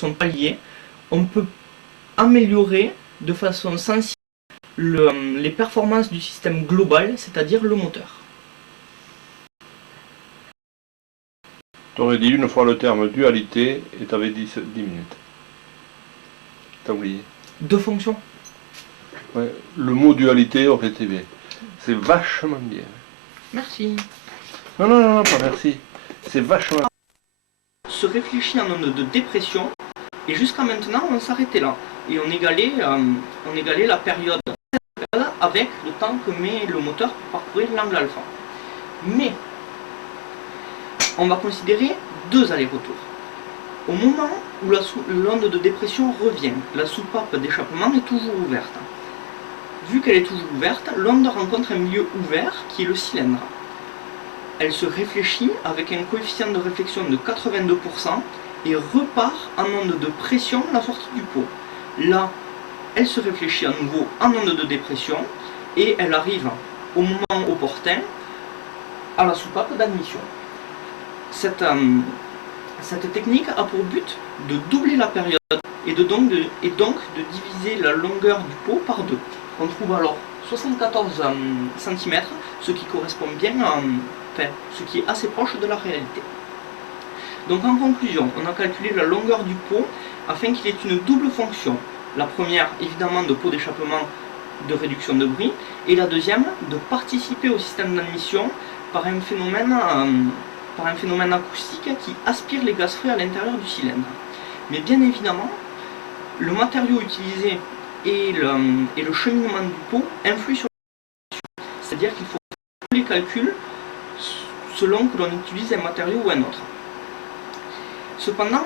sont pas liées, on peut améliorer de façon sensible les performances du système global, c'est-à-dire le moteur. Tu aurais dit une fois le terme dualité et tu avais dit 10 minutes. T'as oublié. Deux fonctions. Ouais, le mot dualité aurait été bien. C'est vachement bien. Merci. Non, non, non, non, pas merci. C'est vachement... Se réfléchit en onde de dépression, et jusqu'à maintenant, on s'arrêtait là. Et on égalait la période avec le temps que met le moteur pour parcourir l'angle alpha. Mais, on va considérer deux allers-retours. Au moment où l'onde de dépression revient, la soupape d'échappement est toujours ouverte. Vu qu'elle est toujours ouverte, l'onde rencontre un milieu ouvert qui est le cylindre. Elle se réfléchit avec un coefficient de réflexion de 82% et repart en onde de pression à la sortie du pot. Là, elle se réfléchit à nouveau en onde de dépression et elle arrive au moment opportun à la soupape d'admission. Cette technique a pour but de doubler la période et donc de diviser la longueur du pot par deux. On trouve alors 74 cm, ce qui correspond bien ce qui est assez proche de la réalité. Donc en conclusion, on a calculé la longueur du pot afin qu'il ait une double fonction. La première, évidemment, de pot d'échappement de réduction de bruit, et la deuxième, de participer au système d'admission par un phénomène acoustique qui aspire les gaz frais à l'intérieur du cylindre. Mais bien évidemment, le matériau utilisé et le cheminement du pot influent sur la fonction. C'est-à-dire qu'il faut faire tous les calculs selon que l'on utilise un matériau ou un autre. Cependant,